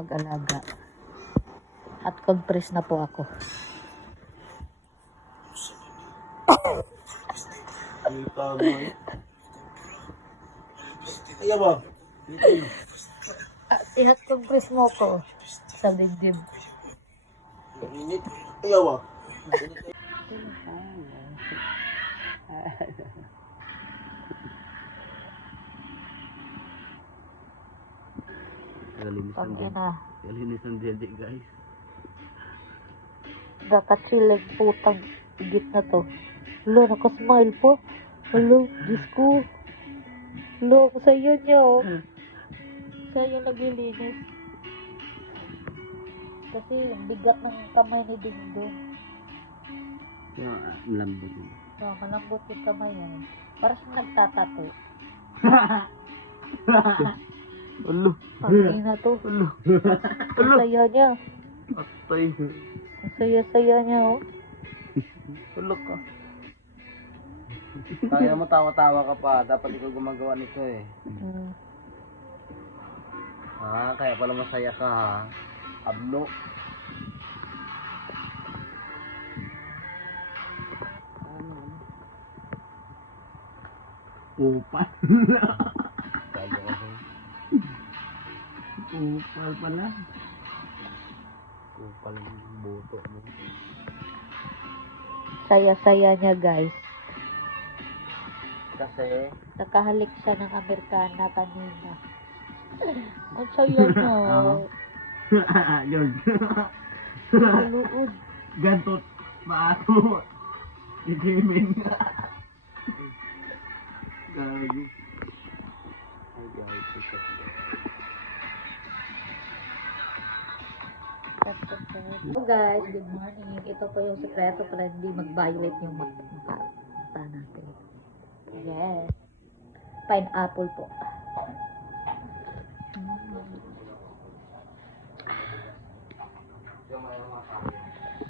mag-alaga. At compress na po ako. Ayaw ba? Ihat compress mo ko sa dibdib. Init. Ayaw ba? Kalinis ang dede, guys. Nakachilig putang igit na to. Lo, nakasmile po. Hello, Diyos ko. Lo, sa'yo niya oh. Sa'yo naglilinis. Kasi yung bigat ng kamay ni Dingdong. Malambot. No, malambot yung kamay niya. Para siyang nagtatato. Ulo. Ang na to. Ulo. Ang saya niya. Atay. Ang saya-saya niya oh. Ulo ka. Kaya mo tawa-tawa ka pa. Dapat ikaw gumagawa nito eh. Kaya pala masaya ka ha. Abno. Upal. Upal pala. Upal ang boto mo. Saya-saya niya guys. Kasi Nakahalik siya ng Amerikana kanina. Ang saya niya. yun. Maluod. Gantot. Maato. Ijimin. Gago. Ay guys. So guys, good morning. Ito po yung sekreto para hindi mag-violet yung mata natin. Yes. Pineapple po.